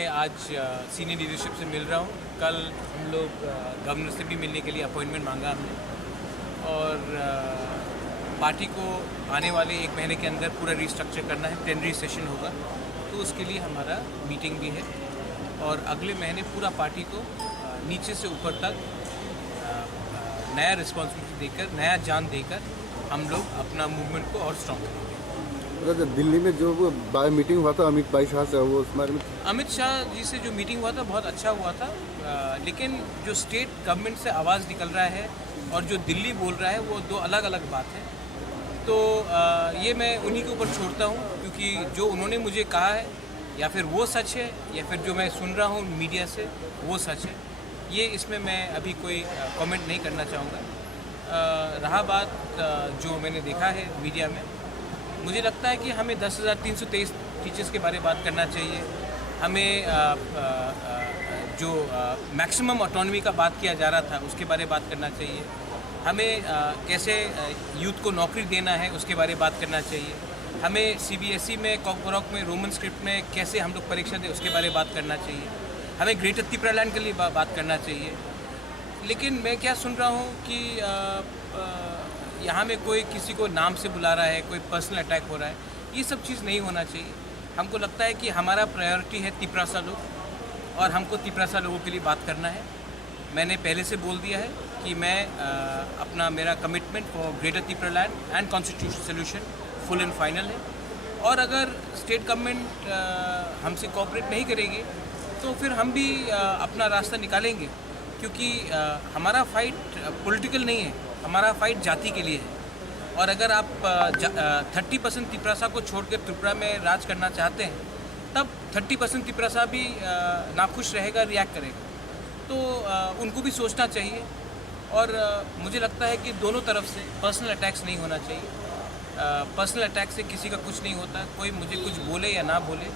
मैं आज senior leadership से मिल रहा हूँ। कल हम लोग गवर्नर से भी मिलने के लिए अपॉइंटमेंट मांगा हमने और पार्टी को आने वाले 1 महीने के अंदर पूरा रिस्ट्रक्चर करना है, प्लेनरी सेशन होगा, तो उसके लिए हमारा मीटिंग भी है और अगले महीने पूरा पार्टी को नीचे से ऊपर तक नया रिस्पॉन्सिबिलिटी देकर, नया जान देकर हम लोग अपना मूवमेंट को और स्ट्रॉन्ग करेंगे। दिल्ली में जो मीटिंग हुआ था अमित भाई शाह से, वो उस बारे में अमित शाह जी से जो मीटिंग हुआ था बहुत अच्छा हुआ था, लेकिन जो स्टेट गवर्नमेंट से आवाज़ निकल रहा है और जो दिल्ली बोल रहा है वो 2 अलग अलग बात है। तो ये मैं उन्हीं के ऊपर छोड़ता हूँ, क्योंकि जो उन्होंने मुझे कहा है या फिर वो सच है या फिर जो मैं सुन रहा हूँ मीडिया से वो सच है, ये इसमें मैं अभी कोई कमेंट नहीं करना चाहूँगा। रहा बात जो मैंने देखा है मीडिया में, मुझे लगता है कि हमें 10,323 टीचर्स के बारे में बात करना चाहिए। हमें जो मैक्सिमम ऑटोनॉमी का बात किया जा रहा था उसके बारे में बात करना चाहिए। हमें कैसे यूथ को नौकरी देना है उसके बारे में बात करना चाहिए। हमें CBSE में कॉकबॉरोक में रोमन स्क्रिप्ट में कैसे हम लोग परीक्षा दें उसके बारे में बात करना चाहिए। हमें ग्रेटर त्रिपुरालैंड के लिए बात करना चाहिए। लेकिन मैं क्या सुन रहा हूँ कि यहाँ में कोई किसी को नाम से बुला रहा है, कोई पर्सनल अटैक हो रहा है, ये सब चीज़ नहीं होना चाहिए। हमको लगता है कि हमारा प्रायोरिटी है तिपरासा लोग और हमको तिपरासा लोगों के लिए बात करना है। मैंने पहले से बोल दिया है कि मैं अपना मेरा commitment for greater Tripuraland and constitution solution full and final है और अगर स्टेट गवर्नमेंट हमसे कोऑपरेट नहीं करेगी तो फिर हम भी अपना रास्ता निकालेंगे, क्योंकि हमारा फाइट पॉलिटिकल नहीं है, हमारा फाइट जाति के लिए है। और अगर आप 30% तिपरासा को छोड़ कर त्रिपुरा में राज करना चाहते हैं, तब 30% तिपरासा भी नाखुश रहेगा, रिएक्ट करेगा। तो उनको भी सोचना चाहिए और मुझे लगता है कि दोनों तरफ से पर्सनल अटैक्स नहीं होना चाहिए। पर्सनल अटैक से किसी का कुछ नहीं होता। कोई मुझे कुछ बोले या ना बोले,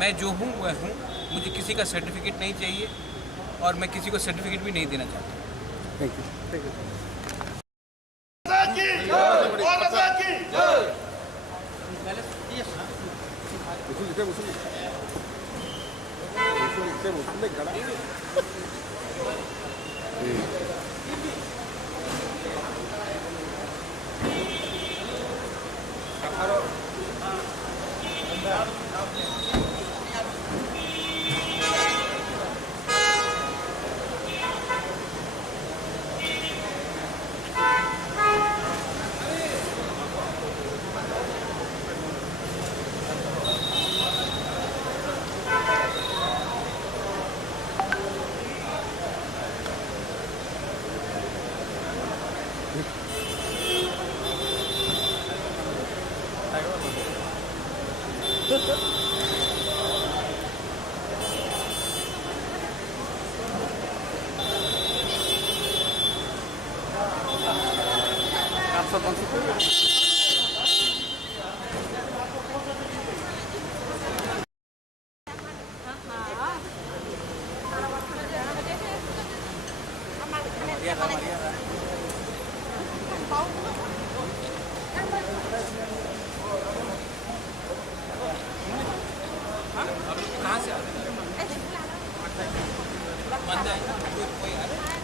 मैं जो हूँ वह हूँ। मुझे किसी का सर्टिफिकेट नहीं चाहिए और मैं किसी को सर्टिफिकेट भी नहीं देना चाहता। Thank you. कहाँ से आ रहे हैं? मंदा है, कोई आ रहा है?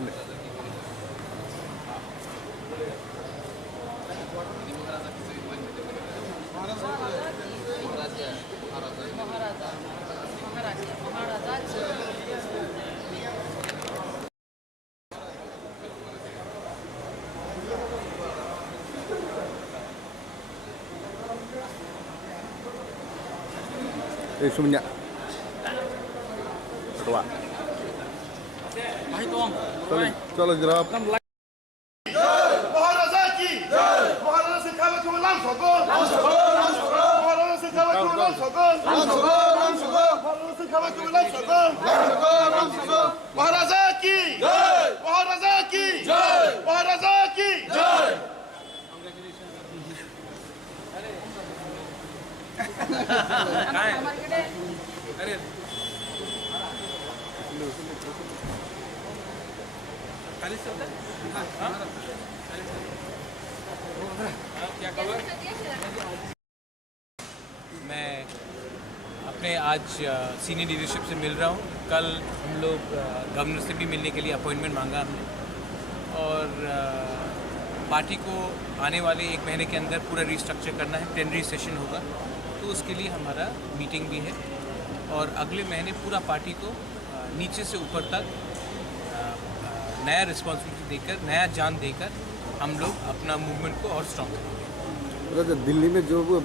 सुने semuanya ketua चलो जनाब महाराजा की महाराजा से खावा के लाम सको महाराजा से खावा के लाम सको महाराजा से खावा के लाम सको महाराजा की महाराजा की महाराजा की अरे क्या खबर? मैं अपने आज सीनियर लीडरशिप से मिल रहा हूँ। कल हम लोग गवर्नर से भी मिलने के लिए अपॉइंटमेंट मांगा हमने और पार्टी को आने वाले 1 महीने के अंदर पूरा रिस्ट्रक्चर करना है। प्लेनरी सेशन होगा तो उसके लिए हमारा मीटिंग भी है और अगले महीने पूरा पार्टी को नीचे से ऊपर तक नया रिस्पॉन्सिबिलिटी देकर, नया जान देकर हम लोग अपना मूवमेंट को और स्ट्रॉन्ग करेंगे। दिल्ली में जो वो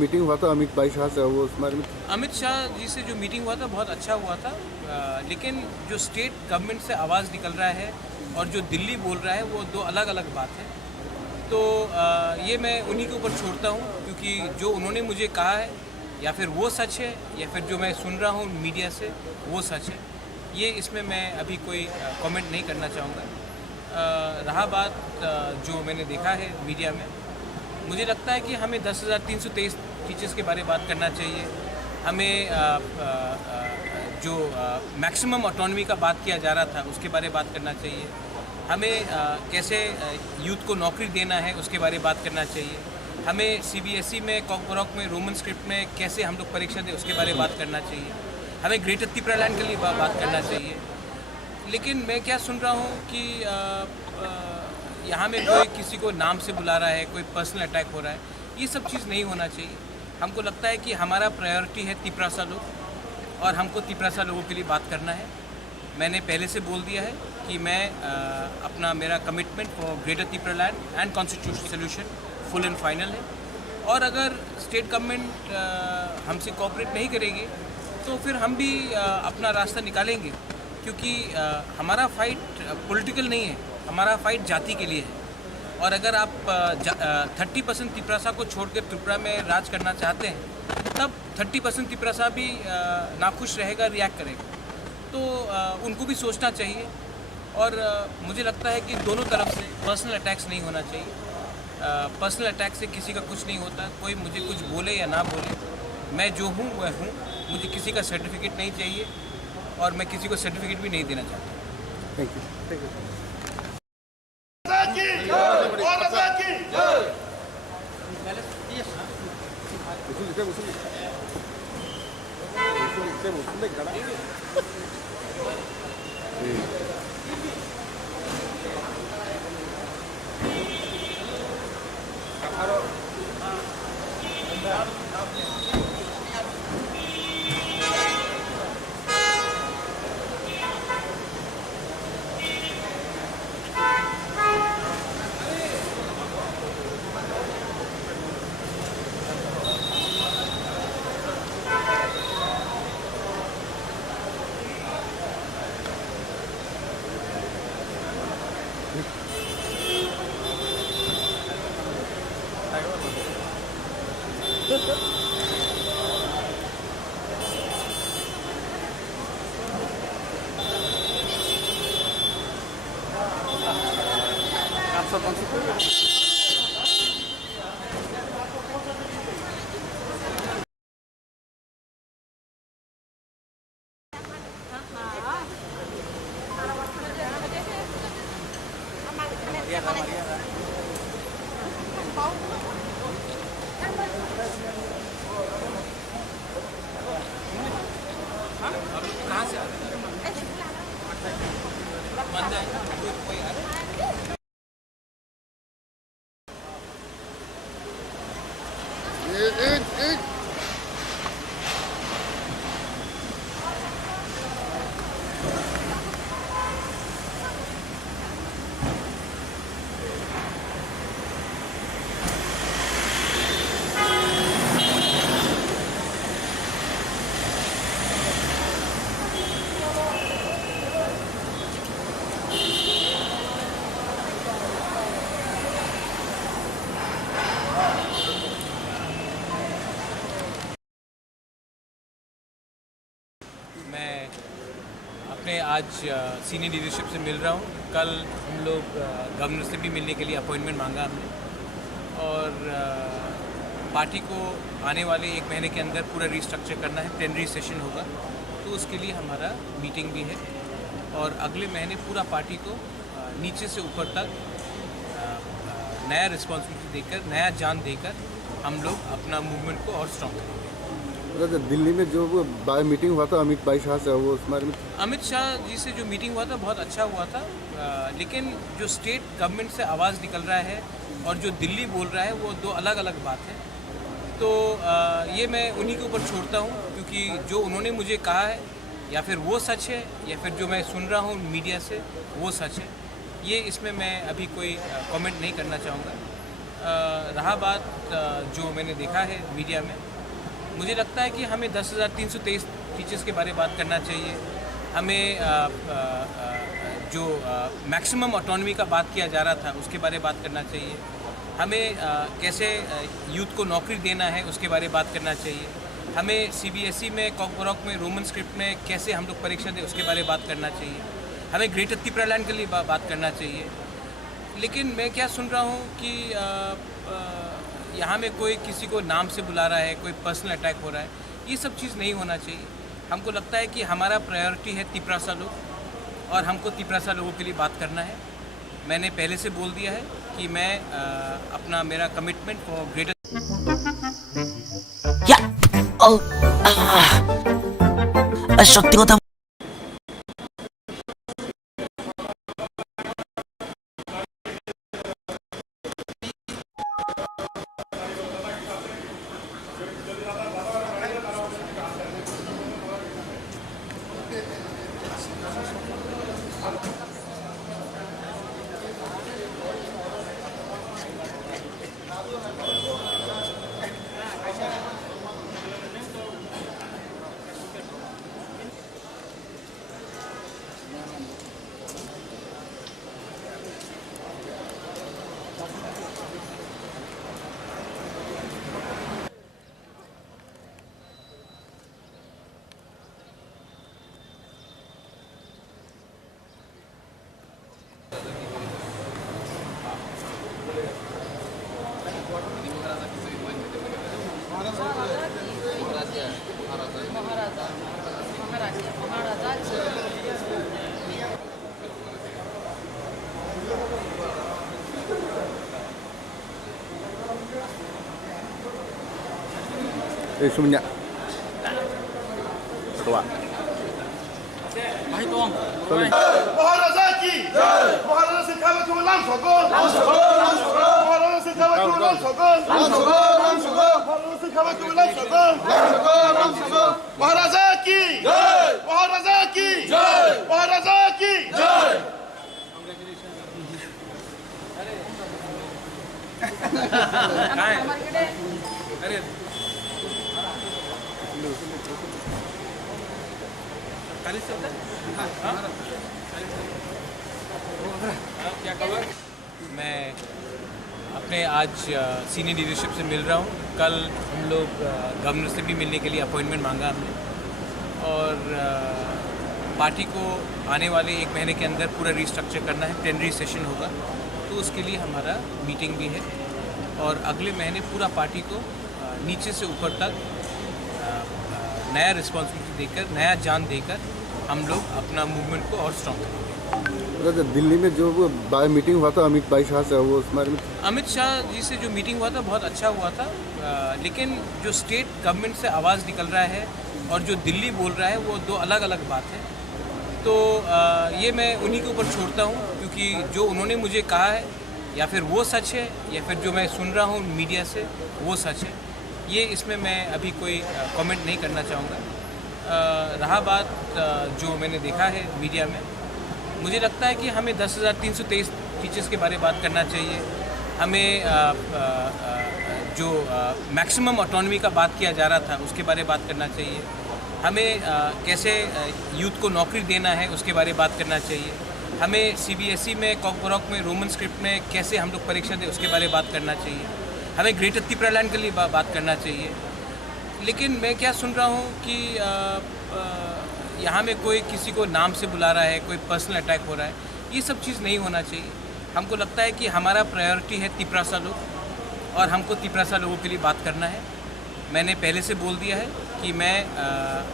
मीटिंग हुआ था अमित भाई शाह से, वो उस बारे में अमित शाह जी से जो मीटिंग हुआ था बहुत अच्छा हुआ था, लेकिन जो स्टेट गवर्नमेंट से आवाज़ निकल रहा है और जो दिल्ली बोल रहा है वो 2 अलग अलग बात है। तो ये मैं उन्हीं के ऊपर छोड़ता हूँ क्योंकि जो उन्होंने मुझे कहा है या फिर वो सच है या फिर जो मैं सुन रहा हूँ मीडिया से वो सच है, ये इसमें मैं अभी कोई कमेंट नहीं करना चाहूँगा। रहा बात जो मैंने देखा है मीडिया में, मुझे लगता है कि हमें 10,323 टीचर्स के बारे में बात करना चाहिए। हमें जो मैक्सिमम ऑटोनॉमी का बात किया जा रहा था उसके बारे में बात करना चाहिए। हमें कैसे यूथ को नौकरी देना है उसके बारे में बात करना चाहिए। हमें CBSE में कॉकबॉक में रोमन स्क्रिप्ट में कैसे हम लोग परीक्षा दें उसके बारे में बात करना चाहिए। हमें ग्रेटर त्रिपुरालैंड के लिए बात करना चाहिए। लेकिन मैं क्या सुन रहा हूँ कि यहाँ में कोई किसी को नाम से बुला रहा है, कोई पर्सनल अटैक हो रहा है, ये सब चीज़ नहीं होना चाहिए। हमको लगता है कि हमारा प्रायोरिटी है तिपरासा लोग और हमको तिपरासा लोगों के लिए बात करना है। मैंने पहले से बोल दिया है कि मैं अपना मेरा commitment for greater Tripuraland and constitutional solution full and final है और अगर स्टेट गवर्नमेंट हमसे कोऑपरेट नहीं करेगी तो फिर हम भी अपना रास्ता निकालेंगे क्योंकि हमारा फाइट पॉलिटिकल नहीं है, हमारा फाइट जाति के लिए है। और अगर आप 30% त्रिपुरासा को छोड़कर त्रिपुरा में राज करना चाहते हैं तब 30% त्रिपुरासा भी नाखुश रहेगा, रिएक्ट करेगा। तो उनको भी सोचना चाहिए और मुझे लगता है कि दोनों तरफ से पर्सनल अटैक्स नहीं होना चाहिए। पर्सनल अटैक से किसी का कुछ नहीं होता, कोई मुझे कुछ बोले या ना बोले, मैं जो हूँ वह हूँ। मुझे किसी का सर्टिफिकेट नहीं चाहिए और मैं किसी को सर्टिफिकेट भी नहीं देना चाहता। Thank you. कहाँ से आ रहे हैं? मैं अपने आज सीनियर लीडरशिप से मिल रहा हूँ। कल हम लोग गवर्नर से भी मिलने के लिए अपॉइंटमेंट मांगा हमने और पार्टी को आने वाले 1 महीने के अंदर पूरा रिस्ट्रक्चर करना है, प्लेनरी सेशन होगा, तो उसके लिए हमारा मीटिंग भी है और अगले महीने पूरा पार्टी को नीचे से ऊपर तक नया रिस्पॉन्सिबिलिटी देकर, नया जान देकर हम लोग अपना मूवमेंट को और स्ट्रॉन्ग करेंगे। दिल्ली में जो वो मीटिंग हुआ था अमित भाई शाह से, वो उस बारे में अमित शाह जी से जो मीटिंग हुआ था बहुत अच्छा हुआ था, लेकिन जो स्टेट गवर्नमेंट से आवाज़ निकल रहा है और जो दिल्ली बोल रहा है वो 2 अलग अलग बात है। तो ये मैं उन्हीं के ऊपर छोड़ता हूँ, क्योंकि जो उन्होंने मुझे कहा है या फिर वो सच है या फिर जो मैं सुन रहा हूँ मीडिया से वो सच है, ये इसमें मैं अभी कोई कमेंट नहीं करना चाहूँगा। रहा बात जो मैंने देखा है मीडिया में, मुझे लगता है कि हमें 10,323 टीचर्स के बारे में बात करना चाहिए। हमें जो मैक्सिमम ऑटोनॉमी का बात किया जा रहा था उसके बारे में बात करना चाहिए। हमें कैसे यूथ को नौकरी देना है उसके बारे में बात करना चाहिए। हमें CBSE में कॉकबॉरोक में रोमन स्क्रिप्ट में कैसे हम लोग परीक्षा दें उसके बारे में बात करना चाहिए। हमें ग्रेटर त्रिपुरालैंड के लिए बात करना चाहिए। लेकिन मैं क्या सुन रहा हूँ कि यहाँ में कोई किसी को नाम से बुला रहा है, कोई पर्सनल अटैक हो रहा है, ये सब चीज़ नहीं होना चाहिए। हमको लगता है कि हमारा प्रायोरिटी है तिपरासा लोग और हमको तिपरासा लोगों के लिए बात करना है। मैंने पहले से बोल दिया है कि मैं अपना मेरा कमिटमेंट फॉर ग्रेटर সত্যি কথা semuanya ketua महाराजा की महाराजा सिखावे तुम्हें लाम सको महाराजा सिखावे तुम्हें लाम सको महाराजा सिखावे तुम्हें लाम सको महाराजा की महाराजा की महाराजा की अरे क्या खबर? मैं अपने आज सीनियर लीडरशिप से मिल रहा हूँ। कल हम लोग गवर्नर से भी मिलने के लिए अपॉइंटमेंट मांगा हमने और पार्टी को आने वाले 1 महीने के अंदर पूरा रिस्ट्रक्चर करना है, प्लेनरी सेशन होगा, तो उसके लिए हमारा मीटिंग भी है और अगले महीने पूरा पार्टी को नीचे से ऊपर तक नया रिस्पॉन्सिबिलिटी देकर, नया जान देकर हम लोग अपना मूवमेंट को और स्ट्रॉन्ग करेंगे। दिल्ली में जो वो मीटिंग हुआ था अमित भाई शाह से, वो उस बारे में अमित शाह जी से जो मीटिंग हुआ था बहुत अच्छा हुआ था, लेकिन जो स्टेट गवर्नमेंट से आवाज़ निकल रहा है और जो दिल्ली बोल रहा है वो 2 अलग अलग बात है। तो ये मैं उन्हीं के ऊपर छोड़ता हूँ, क्योंकि जो उन्होंने मुझे कहा है या फिर वो सच है या फिर जो मैं सुन रहा हूँ मीडिया से वो सच है, ये इसमें मैं अभी कोई कमेंट नहीं करना चाहूँगा। रहा बात जो मैंने देखा है मीडिया में, मुझे लगता है कि हमें 10,323 टीचर्स के बारे में बात करना चाहिए। हमें जो मैक्सिमम ऑटोनॉमी का बात किया जा रहा था उसके बारे में बात करना चाहिए। हमें कैसे यूथ को नौकरी देना है उसके बारे में बात करना चाहिए। हमें CBSE में कॉकबरॉक में रोमन स्क्रिप्ट में कैसे हम लोग परीक्षा दें उसके बारे में बात करना चाहिए। हमें ग्रेटर त्रिपुरालैंड के लिए बात करना चाहिए। लेकिन मैं क्या सुन रहा हूँ कि यहाँ में कोई किसी को नाम से बुला रहा है, कोई पर्सनल अटैक हो रहा है, ये सब चीज़ नहीं होना चाहिए। हमको लगता है कि हमारा प्रायोरिटी है तिपरासा लोग और हमको तिपरासा लोगों के लिए बात करना है। मैंने पहले से बोल दिया है कि मैं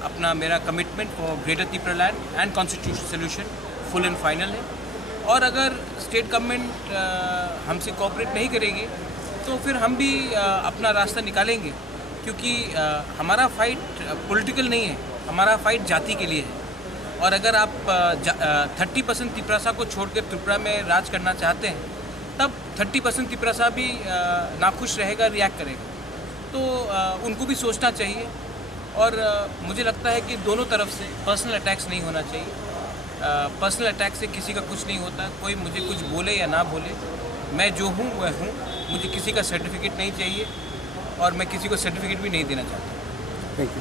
अपना मेरा commitment for greater Tripuraland and constitution solution full and final है। और अगर स्टेट गवर्नमेंट हमसे कोऑपरेट नहीं करेगी तो फिर हम भी अपना रास्ता निकालेंगे, क्योंकि हमारा फाइट पॉलिटिकल नहीं है, हमारा फाइट जाति के लिए है। और अगर आप 30% तिपरासा को छोड़कर त्रिपुरा में राज करना चाहते हैं, तब 30% तिपरासा भी नाखुश रहेगा, रिएक्ट करेगा। तो उनको भी सोचना चाहिए। और मुझे लगता है कि दोनों तरफ से पर्सनल अटैक्स नहीं होना चाहिए। पर्सनल अटैक से किसी का कुछ नहीं होता। कोई मुझे कुछ बोले या ना बोले, मैं जो हूँ वह हूँ। मुझे किसी का सर्टिफिकेट नहीं चाहिए और मैं किसी को सर्टिफिकेट भी नहीं देना चाहता। Thank you.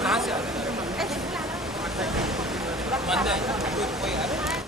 कहाँ से आ रहे हैं? बंद है, कोई आ रहा है?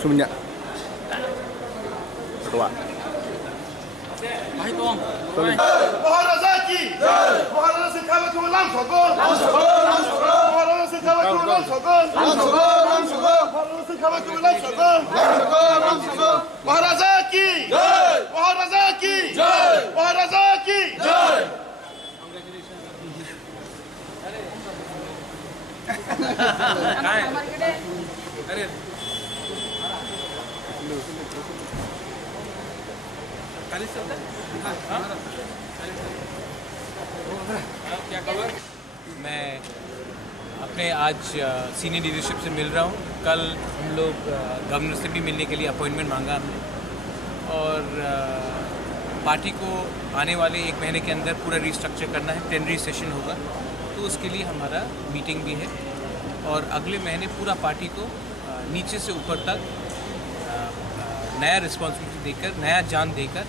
Sumnya. Ketua. महाराजा की महाराजा से खाला क्यों लाम सको महाराजा की जय, महाराजा की जय, महाराजा की जय। अरे क्या खबर? मैं अपने आज सीनियर लीडरशिप से मिल रहा हूँ। कल हम लोग गवर्नर से भी मिलने के लिए अपॉइंटमेंट मांगा हमने, और पार्टी को आने वाले 1 महीने के अंदर पूरा रिस्ट्रक्चर करना है। प्लेनरी सेशन होगा, तो उसके लिए हमारा मीटिंग भी है, और अगले महीने पूरा पार्टी को नीचे से ऊपर तक नया रिस्पॉन्सिबिलिटी देकर, नया जान देकर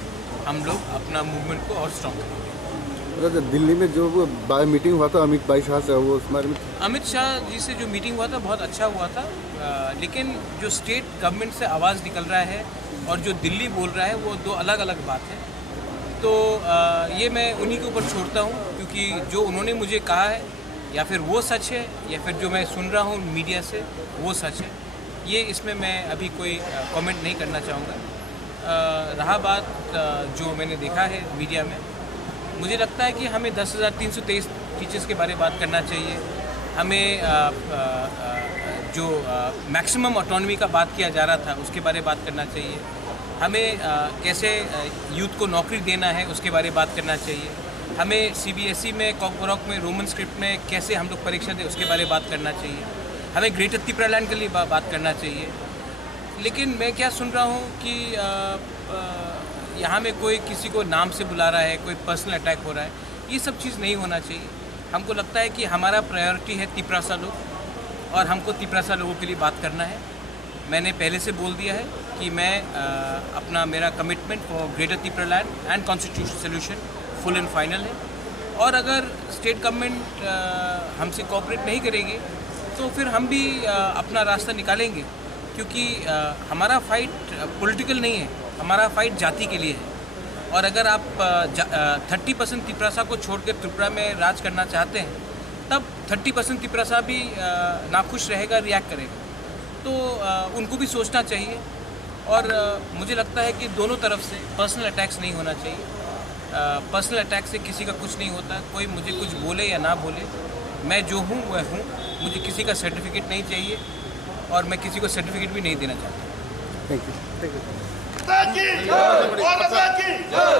हम लोग अपना मूवमेंट को और स्ट्रॉन्ग करेंगे। दिल्ली में जो वो मीटिंग हुआ था अमित भाई शाह से, वो उसमें अमित शाह जी से जो मीटिंग हुआ था बहुत अच्छा हुआ था, लेकिन जो स्टेट गवर्नमेंट से आवाज़ निकल रहा है और जो दिल्ली बोल रहा है वो 2 अलग अलग बात है। तो ये मैं उन्हीं के ऊपर छोड़ता हूँ, क्योंकि जो उन्होंने मुझे कहा है या फिर वो सच है, या फिर जो मैं सुन रहा हूँ मीडिया से वो सच है। ये इसमें मैं अभी कोई कमेंट नहीं करना चाहूँगा। रहा बात जो मैंने देखा है मीडिया में, मुझे लगता है कि हमें 10,323 टीचर्स के बारे में बात करना चाहिए। हमें जो मैक्सिमम ऑटोनॉमी का बात किया जा रहा था उसके बारे में बात करना चाहिए। हमें कैसे यूथ को नौकरी देना है उसके बारे में बात करना चाहिए। हमें CBSE में कॉकबरॉक में रोमन स्क्रिप्ट में कैसे हम लोग परीक्षा दें उसके बारे में बात करना चाहिए। हमें ग्रेटर त्रिपुरालैंड के लिए बात करना चाहिए। लेकिन मैं क्या सुन रहा हूँ कि यहाँ में कोई किसी को नाम से बुला रहा है, कोई पर्सनल अटैक हो रहा है। ये सब चीज़ नहीं होना चाहिए। हमको लगता है कि हमारा प्रायोरिटी है तिपरासा लोग, और हमको तिपरासा लोगों के लिए बात करना है। मैंने पहले से बोल दिया है कि मैं मेरा commitment for greater Tripuraland and constitution solution full and final है। और अगर स्टेट गवर्नमेंट हमसे कोऑपरेट नहीं करेगी तो फिर हम भी अपना रास्ता निकालेंगे, क्योंकि हमारा फाइट पॉलिटिकल नहीं है, हमारा फाइट जाति के लिए है। और अगर आप 30% तिपरासा को छोड़कर त्रिपुरा में राज करना चाहते हैं, तब 30% तिपरासा भी नाखुश रहेगा, रिएक्ट करेगा। तो उनको भी सोचना चाहिए। और मुझे लगता है कि दोनों तरफ से पर्सनल अटैक्स नहीं होना चाहिए। पर्सनल अटैक से किसी का कुछ नहीं होता। कोई मुझे कुछ बोले या ना बोले, मैं जो हूँ वह हूँ। मुझे किसी का सर्टिफिकेट नहीं चाहिए, और मैं किसी को सर्टिफिकेट भी नहीं देना चाहता। Thank you. महाराजा की जय।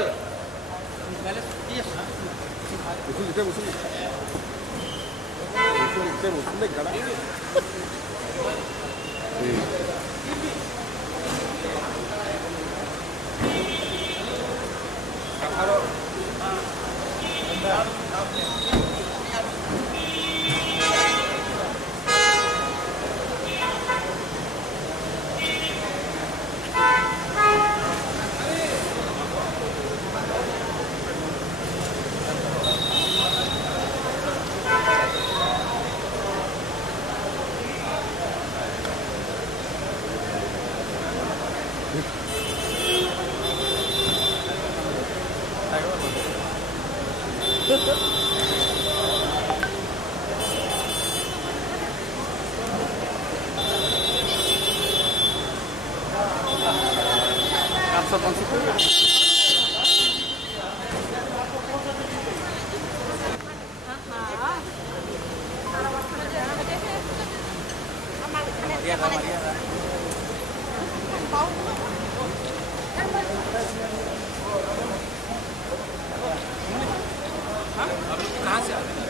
कहाँ से आ रहे हैं?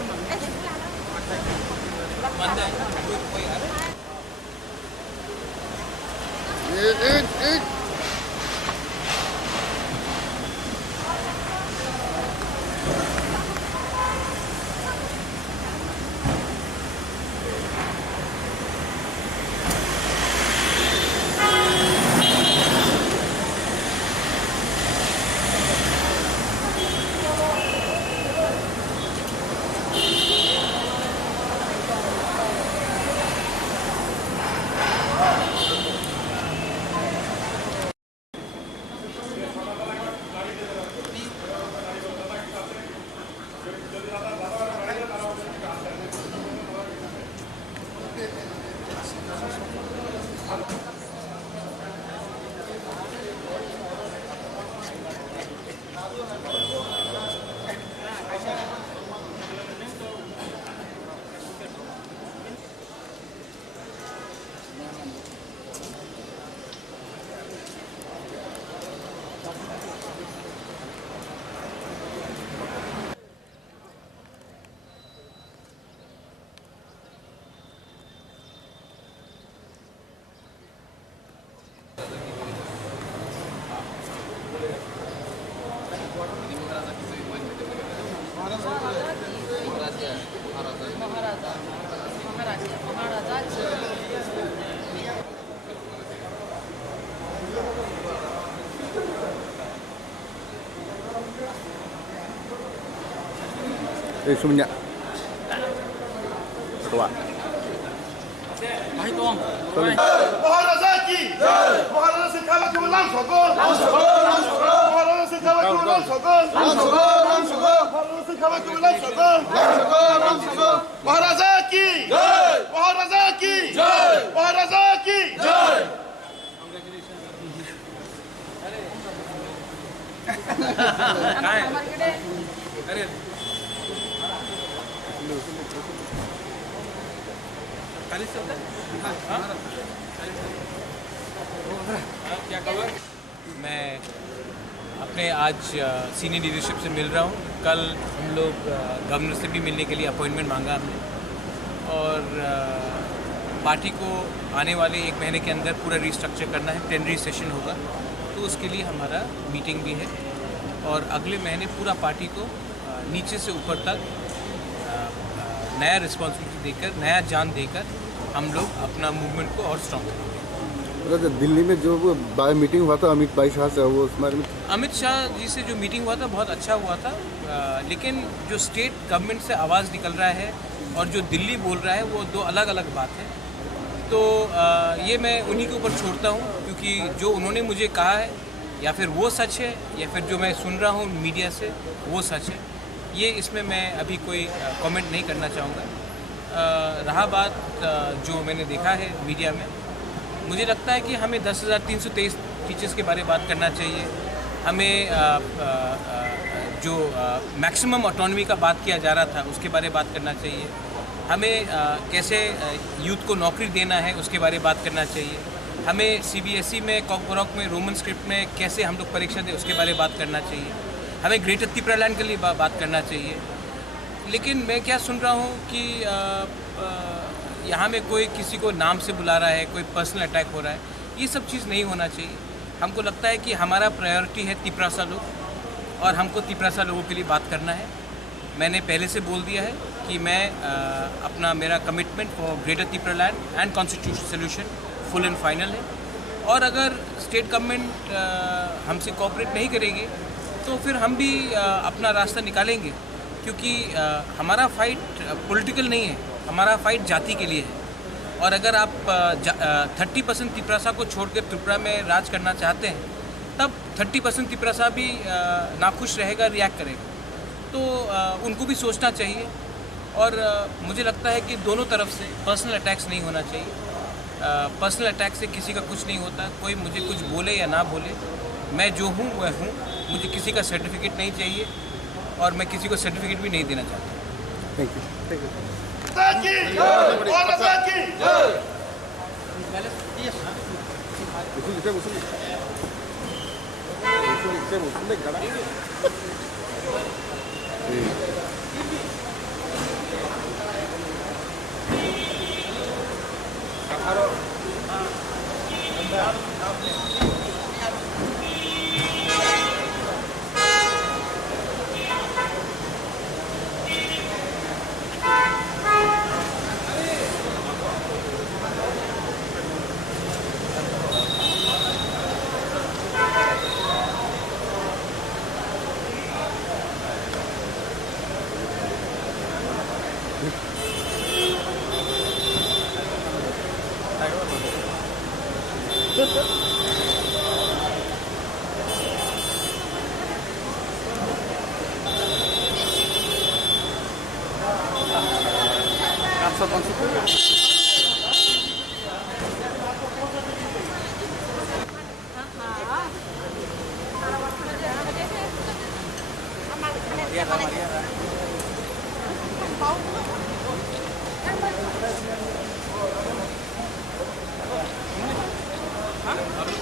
बंद है, कोई आ रहा है? एक semuanya. Ketua. महाराजा की महाराजा सिखावा के लाम सको महाराजा सिखावा के लाम सको महाराजा सिखावा के लाम सको महाराजा की महाराजा की कहाँ है? अरे खाली चलता है? हाँ? क्या खबर? मैं अपने आज सीनियर लीडरशिप से मिल रहा हूँ। कल हम लोग गवर्नर से भी मिलने के लिए अपॉइंटमेंट मांगा हमने और पार्टी को आने वाले 1 महीने के अंदर पूरा रिस्ट्रक्चर करना है। प्लेनरी सेशन होगा तो उसके लिए हमारा मीटिंग भी है और अगले महीने पूरा पार्टी को नीचे से ऊपर तक नया रिस्पॉन्सिबिलिटी देकर, नया जान देकर हम लोग अपना मूवमेंट को और स्ट्रॉन्ग करेंगे। दिल्ली में जो मीटिंग हुआ था अमित भाई शाह से, वो उसमें अमित शाह जी से जो मीटिंग हुआ था बहुत अच्छा हुआ था, लेकिन जो स्टेट गवर्नमेंट से आवाज़ निकल रहा है और जो दिल्ली बोल रहा है वो 2 अलग अलग बात है। तो ये मैं उन्हीं के ऊपर छोड़ता हूँ क्योंकि जो उन्होंने मुझे कहा है या फिर वो सच है या फिर जो मैं सुन रहा हूँ मीडिया से वो सच है। ये इसमें मैं अभी कोई कमेंट नहीं करना चाहूँगा। रहा बात जो मैंने देखा है मीडिया में, मुझे लगता है कि हमें 10,323 टीचर्स के बारे में बात करना चाहिए। हमें जो मैक्सिमम ऑटोनॉमी का बात किया जा रहा था उसके बारे में बात करना चाहिए। हमें कैसे यूथ को नौकरी देना है उसके बारे में बात करना चाहिए। हमें CBSE में कॉकबॉरोक में रोमन स्क्रिप्ट में कैसे हम लोग परीक्षा दें उसके बारे में बात करना चाहिए। हमें ग्रेटर त्रिपुरा लैंड के लिए बात करना चाहिए। लेकिन मैं क्या सुन रहा हूँ कि यहाँ में कोई किसी को नाम से बुला रहा है, कोई पर्सनल अटैक हो रहा है। ये सब चीज़ नहीं होना चाहिए। हमको लगता है कि हमारा प्रायोरिटी है तिपरासा लोग और हमको तिपरासा लोगों के लिए बात करना है। मैंने पहले से बोल दिया है कि मैं अपना मेरा commitment for greater Tripura land and constitution solution full and final है। और अगर स्टेट गवर्नमेंट हमसे कोऑपरेट नहीं करेगी तो फिर हम भी अपना रास्ता निकालेंगे क्योंकि हमारा फाइट पॉलिटिकल नहीं है, हमारा फाइट जाति के लिए है। और अगर आप 30% तिपरासा को छोड़कर त्रिपुरा में राज करना चाहते हैं तब 30% तिपरासा भी नाखुश रहेगा, रिएक्ट करेगा। तो उनको भी सोचना चाहिए। और मुझे लगता है कि दोनों तरफ से पर्सनल अटैक्स नहीं होना चाहिए। पर्सनल अटैक से किसी का कुछ नहीं होता। कोई मुझे कुछ बोले या ना बोले, मैं जो हूँ वह हूँ। मुझे किसी का सर्टिफिकेट नहीं चाहिए और मैं किसी को सर्टिफिकेट भी नहीं देना चाहता। Thank you. महाराजा की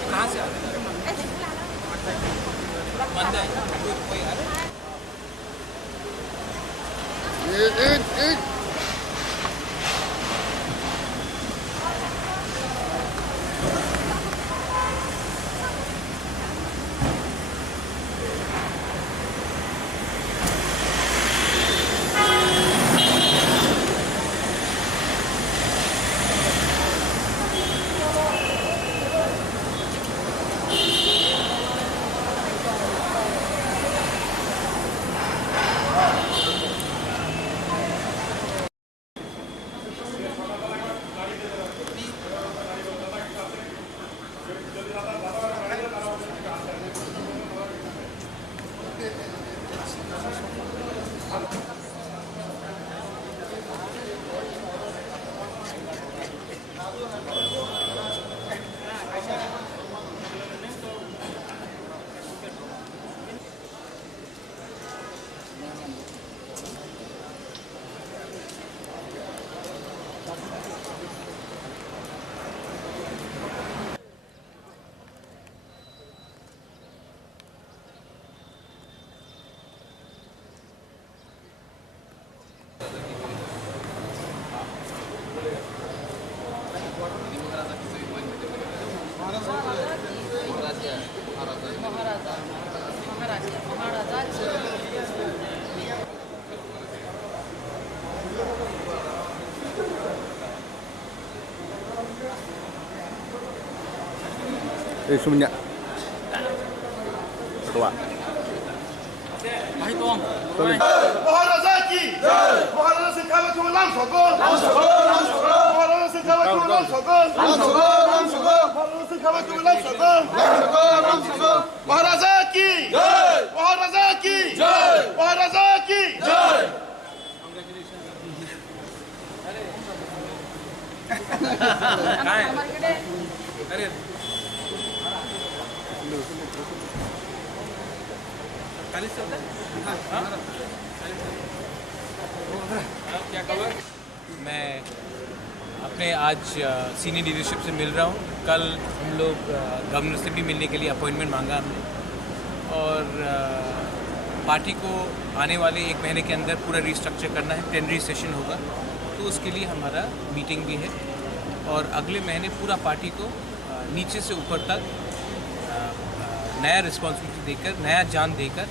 कहाँ से आ रहे हैं? बंदा है कोई आ रहा है? Sumnya. Ketua. महाराजा की महाराजा से खावे को नाम सको महाराजा से खावे को नाम सको महाराजा से खावे को नाम सको महाराजा की महाराजा की महाराजा की अरे क्या खबर? मैं अपने आज सीनियर लीडरशिप से मिल रहा हूँ। कल हम लोग गवर्नर से भी मिलने के लिए अपॉइंटमेंट मांगा हमने और पार्टी को आने वाले 1 महीने के अंदर पूरा रिस्ट्रक्चर करना है। प्लेनरी सेशन होगा तो उसके लिए हमारा मीटिंग भी है और अगले महीने पूरा पार्टी को नीचे से ऊपर तक नया रिस्पॉन्सिबिलिटी देकर, नया जान देकर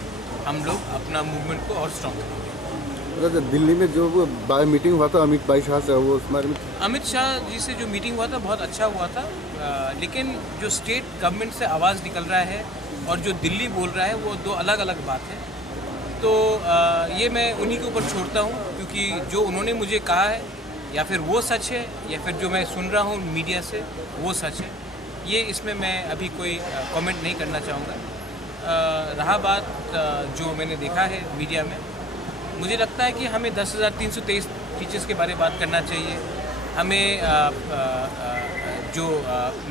हम लोग अपना मूवमेंट को और स्ट्रॉन्ग करेंगे। दिल्ली में जो वो मीटिंग हुआ था अमित भाई शाह से, वो उस बारे में अमित शाह जी से जो मीटिंग हुआ था बहुत अच्छा हुआ था, लेकिन जो स्टेट गवर्नमेंट से आवाज़ निकल रहा है और जो दिल्ली बोल रहा है वो 2 अलग अलग बात है। तो ये मैं उन्हीं के ऊपर छोड़ता हूँ क्योंकि जो उन्होंने मुझे कहा है या फिर वो सच है या फिर जो मैं सुन रहा हूँ मीडिया से वो सच है, ये इसमें मैं अभी कोई कमेंट नहीं करना चाहूँगा। रहा बात जो मैंने देखा है मीडिया में, मुझे लगता है कि हमें 10,323 टीचर्स के बारे में बात करना चाहिए। हमें जो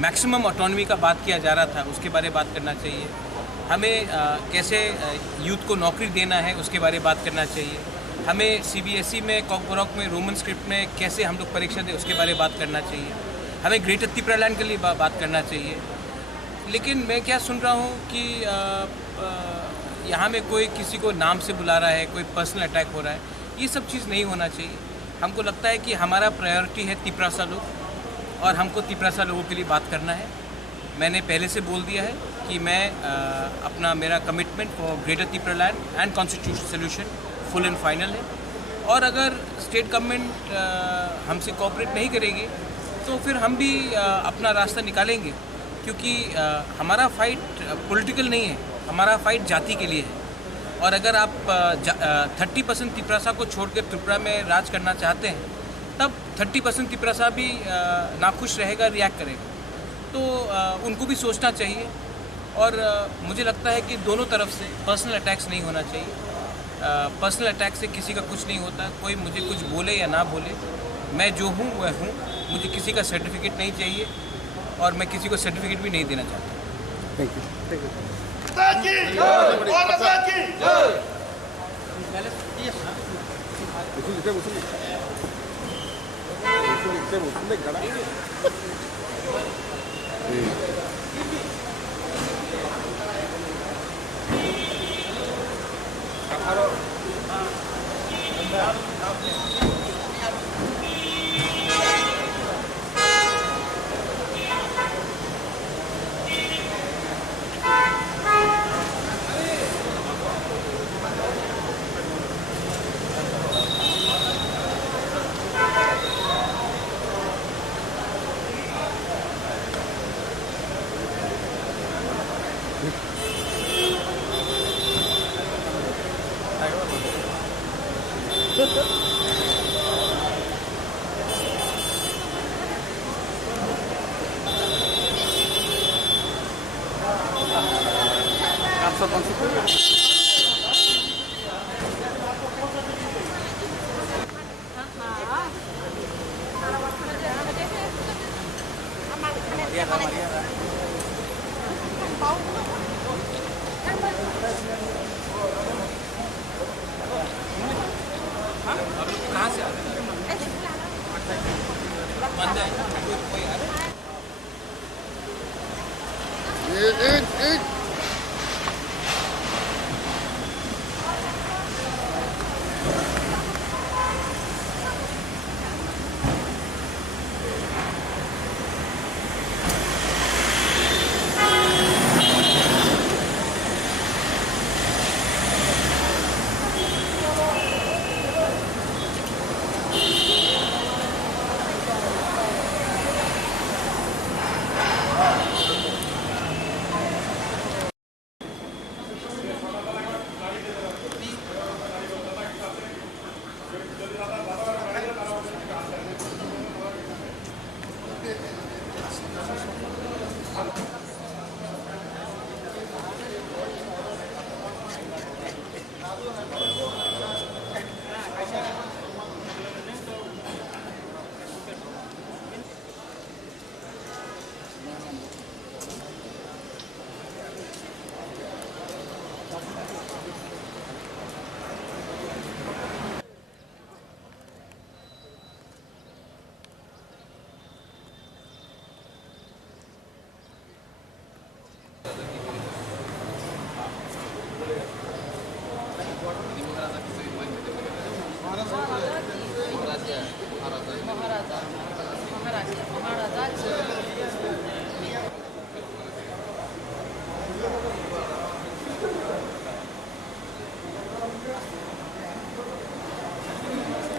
मैक्सिमम ऑटोनॉमी का बात किया जा रहा था उसके बारे में बात करना चाहिए। हमें कैसे यूथ को नौकरी देना है उसके बारे में बात करना चाहिए। हमें CBSE में कॉकबॉरोक में रोमन स्क्रिप्ट में कैसे हम लोग परीक्षा दें उसके बारे में बात करना चाहिए। हमें ग्रेटर त्रिपुरालैंड के लिए बात करना चाहिए। लेकिन मैं क्या सुन रहा हूँ कि यहाँ में कोई किसी को नाम से बुला रहा है, कोई पर्सनल अटैक हो रहा है, ये सब चीज़ नहीं होना चाहिए। हमको लगता है कि हमारा प्रायोरिटी है तिपरासा लोग और हमको तिपरासा लोगों के लिए बात करना है। मैंने पहले से बोल दिया है कि मैं अपना मेरा commitment for greater Tripuraland and constitution solution full and final है और अगर स्टेट गवर्नमेंट हमसे कोऑपरेट नहीं करेगी तो फिर हम भी अपना रास्ता निकालेंगे क्योंकि हमारा फाइट पॉलिटिकल नहीं है, हमारा फाइट जाति के लिए है। और अगर आप 30% तिपरासा को छोड़कर त्रिपुरा में राज करना चाहते हैं तब 30% तिपरासा भी नाखुश रहेगा, रिएक्ट करेगा। तो उनको भी सोचना चाहिए और मुझे लगता है कि दोनों तरफ से पर्सनल अटैक्स नहीं होना चाहिए। पर्सनल अटैक से किसी का कुछ नहीं होता, कोई मुझे कुछ बोले या ना बोले, मैं जो हूँ वह हूँ। मुझे किसी का सर्टिफिकेट नहीं चाहिए और मैं किसी को सर्टिफिकेट भी नहीं देना चाहता। Thank you. महाराजा की कहाँ से आ रहे हैं? बंद है, कोई आ रहा है? एक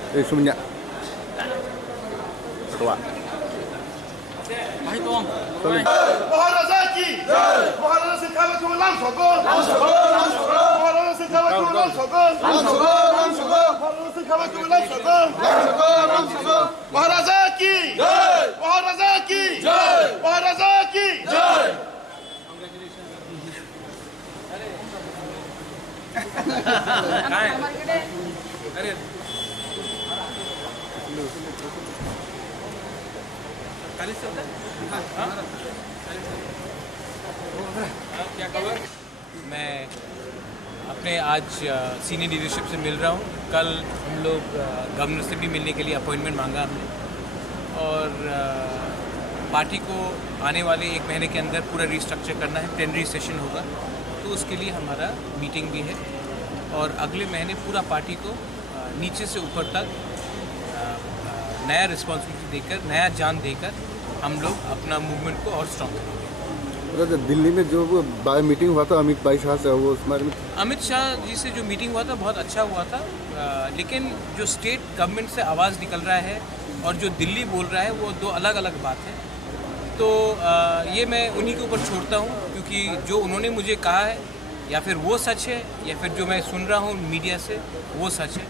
semuanya ketua. महाराजा की महाराजा सिखावे तुम नाम सको महाराजा सिखावे तुम नाम सको महाराजा सिखावे तुम नाम सको महाराजा की महाराजा की महाराजा की अरे क्या खबर? मैं अपने आज सीनियर लीडरशिप से मिल रहा हूँ। कल हम लोग गवर्नर से भी मिलने के लिए अपॉइंटमेंट मांगा हमने और पार्टी को आने वाले 1 महीने के अंदर पूरा रिस्ट्रक्चर करना है। प्लेनरी सेशन होगा तो उसके लिए हमारा मीटिंग भी है और अगले महीने पूरा पार्टी को नीचे से ऊपर तक नया रिस्पॉन्सिबिलिटी देकर, नया जान देकर हम लोग अपना मूवमेंट को और स्ट्रॉन्ग करेंगे। दिल्ली में जो वो मीटिंग हुआ था अमित भाई शाह से, वो उसमें अमित शाह जी से जो मीटिंग हुआ था बहुत अच्छा हुआ था, लेकिन जो स्टेट गवर्नमेंट से आवाज़ निकल रहा है और जो दिल्ली बोल रहा है वो 2 अलग अलग बात है। तो ये मैं उन्हीं के ऊपर छोड़ता हूँ क्योंकि जो उन्होंने मुझे कहा है या फिर वो सच है या फिर जो मैं सुन रहा हूँ मीडिया से वो सच है।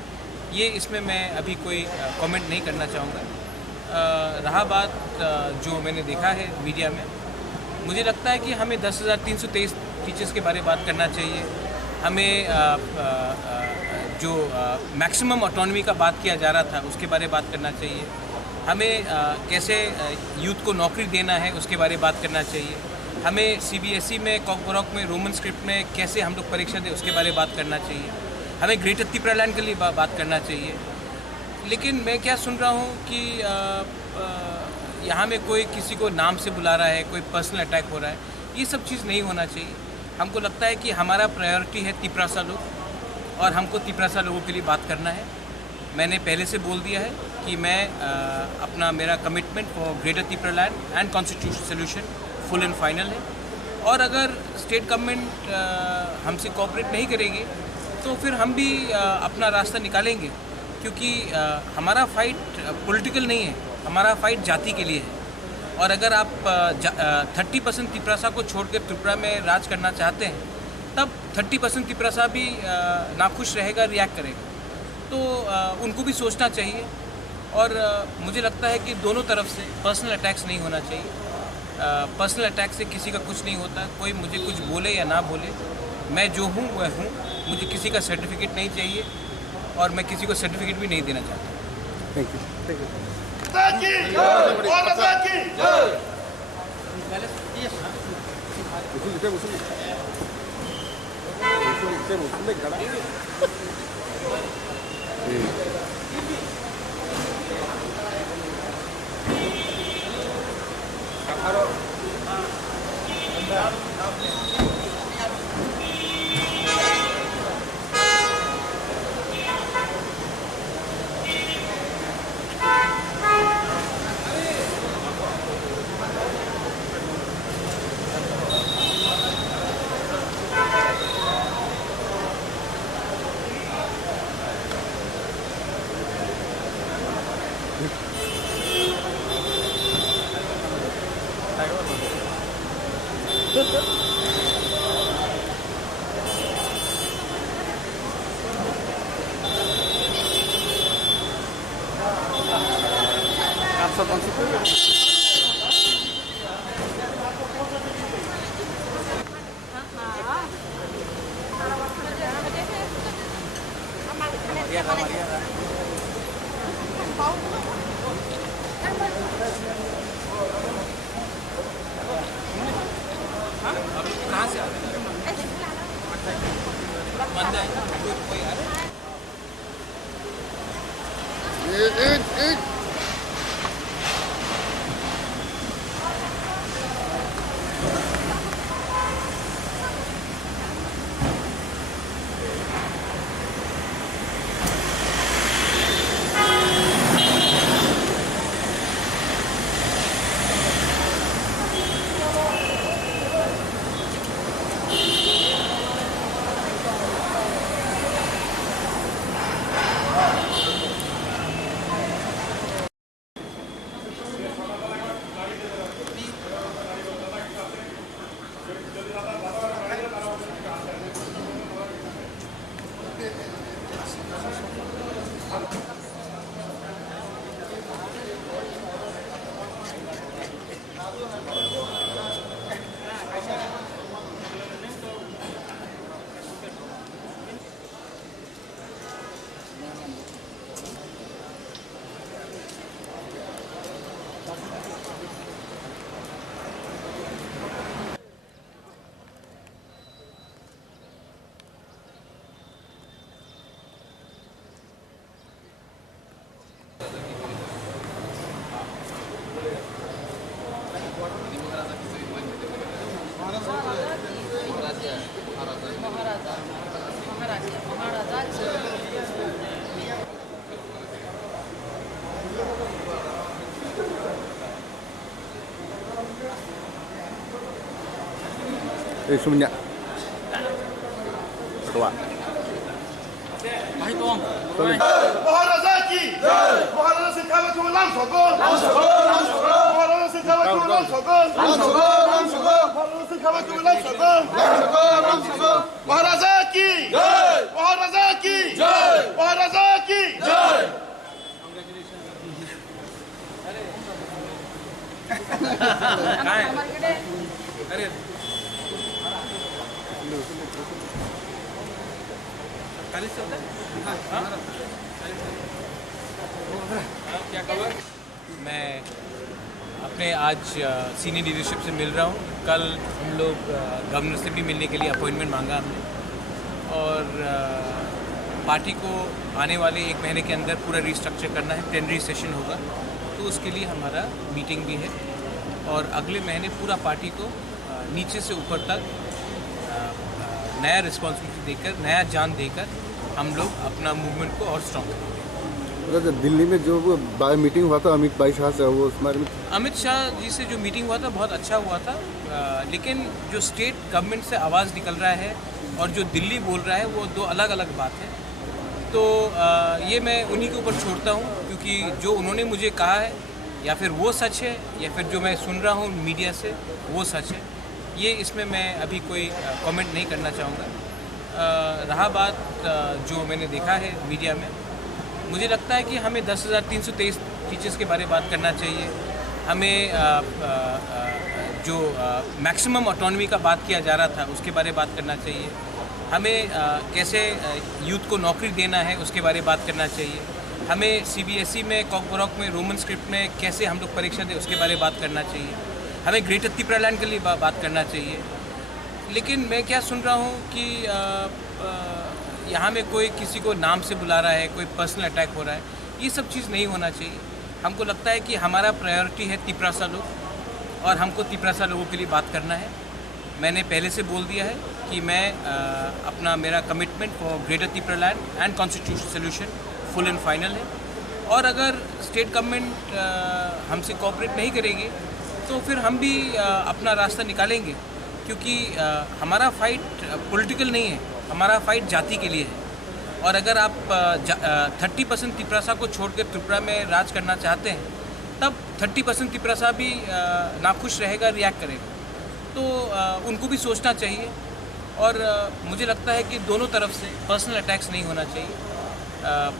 ये इसमें मैं अभी कोई कमेंट नहीं करना चाहूँगा। रहा बात जो मैंने देखा है मीडिया में, मुझे लगता है कि हमें 10,323 टीचर्स के बारे में बात करना चाहिए। हमें जो मैक्सिमम ऑटोनॉमी का बात किया जा रहा था उसके बारे में बात करना चाहिए। हमें कैसे यूथ को नौकरी देना है उसके बारे में बात करना चाहिए। हमें CBSE में कॉकबरॉक में रोमन स्क्रिप्ट में कैसे हम लोग परीक्षा दें उसके बारे में बात करना चाहिए। हमें ग्रेटर त्रिपुरा लैंड के लिए बात करना चाहिए। लेकिन मैं क्या सुन रहा हूँ कि यहाँ में कोई किसी को नाम से बुला रहा है, कोई पर्सनल अटैक हो रहा है। ये सब चीज़ नहीं होना चाहिए। हमको लगता है कि हमारा प्रायोरिटी है तिपरासा लोग और हमको तिपरासा लोगों के लिए बात करना है। मैंने पहले से बोल दिया है कि मैं मेरा commitment for greater Tripura land and constitution solution full and final है। और अगर स्टेट गवर्नमेंट हमसे कोऑपरेट नहीं करेगी तो फिर हम भी अपना रास्ता निकालेंगे क्योंकि हमारा फाइट पॉलिटिकल नहीं है, हमारा फाइट जाति के लिए है। और अगर आप 30% तिपरासा को छोड़कर त्रिपुरा में राज करना चाहते हैं तब 30% तिपरासा भी नाखुश रहेगा, रिएक्ट करेगा। तो उनको भी सोचना चाहिए। और मुझे लगता है कि दोनों तरफ से पर्सनल अटैक्स नहीं होना चाहिए। पर्सनल अटैक से किसी का कुछ नहीं होता। कोई मुझे कुछ बोले या ना बोले, मैं जो हूँ वह हूँ। मुझे किसी का सर्टिफिकेट नहीं चाहिए और मैं किसी को सर्टिफिकेट भी नहीं देना चाहता। Thank you. महाराजा की कहाँ से आ रहे हैं? बंद है, कोई आ रहा है? semuanya ketua महाराजा की महाराजा से खावे तुम नाम सको महाराजा से खावे तुम नाम सको महाराजा से खावे तुम नाम सको महाराजा की महाराजा की महाराजा की अरे क्या खबर? मैं अपने आज सीनियर लीडरशिप से मिल रहा हूँ। कल हम लोग गवर्नर से भी मिलने के लिए अपॉइंटमेंट मांगा हमने और पार्टी को आने वाले 1 महीने के अंदर पूरा रिस्ट्रक्चर करना है। प्लेनरी सेशन होगा तो उसके लिए हमारा मीटिंग भी है और अगले महीने पूरा पार्टी को नीचे से ऊपर तक नया रिस्पॉन्सिबिलिटी देकर, नया जान देकर हम लोग अपना मूवमेंट को और स्ट्रॉन्ग करेंगे। दिल्ली में जो मीटिंग हुआ था अमित भाई शाह से, वो उस बारे में अमित शाह जी से जो मीटिंग हुआ था बहुत अच्छा हुआ था, लेकिन जो स्टेट गवर्नमेंट से आवाज़ निकल रहा है और जो दिल्ली बोल रहा है वो 2 अलग अलग बात है। तो ये मैं उन्हीं के ऊपर छोड़ता हूँ क्योंकि जो उन्होंने मुझे कहा है या फिर वो सच है या फिर जो मैं सुन रहा हूँ मीडिया से वो सच है, ये इसमें मैं अभी कोई कमेंट नहीं करना चाहूँगा। रहा बात जो मैंने देखा है मीडिया में, मुझे लगता है कि हमें 10,323 टीचर्स के बारे में बात करना चाहिए। हमें जो मैक्सिमम ऑटोनॉमी का बात किया जा रहा था उसके बारे में बात करना चाहिए। हमें कैसे यूथ को नौकरी देना है उसके बारे में बात करना चाहिए। हमें CBSE में कॉकबॉरोक में रोमन स्क्रिप्ट में कैसे हम लोग परीक्षा दें उसके बारे में बात करना चाहिए। हमें ग्रेटर त्रिपुरालैंड के लिए बात करना चाहिए। लेकिन मैं क्या सुन रहा हूँ कि यहाँ में कोई किसी को नाम से बुला रहा है, कोई पर्सनल अटैक हो रहा है, ये सब चीज़ नहीं होना चाहिए। हमको लगता है कि हमारा प्रायोरिटी है तिपरासा लोग और हमको तिपरासा लोगों के लिए बात करना है। मैंने पहले से बोल दिया है कि मैं अपना मेरा commitment for greater Tripuraland and constitution solution full and final है और अगर स्टेट गवर्नमेंट हमसे कोऑपरेट नहीं करेगी तो फिर हम भी अपना रास्ता निकालेंगे क्योंकि हमारा फाइट पॉलिटिकल नहीं है, हमारा फाइट जाति के लिए है। और अगर आप 30% तिपरासा को छोड़कर त्रिपुरा में राज करना चाहते हैं तब 30% तिपरासा भी नाखुश रहेगा, रिएक्ट करेगा। तो उनको भी सोचना चाहिए और मुझे लगता है कि दोनों तरफ से पर्सनल अटैक्स नहीं होना चाहिए।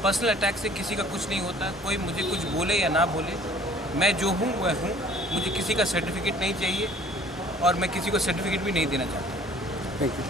पर्सनल अटैक से किसी का कुछ नहीं होता, कोई मुझे कुछ बोले या ना बोले, मैं जो हूँ वह हूँ। मुझे किसी का सर्टिफिकेट नहीं चाहिए और मैं किसी को सर्टिफिकेट भी नहीं देना चाहता। Thank you.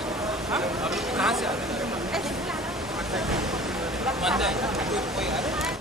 कहाँ से आ रहे हैं? बंद है कोई आ रहा है?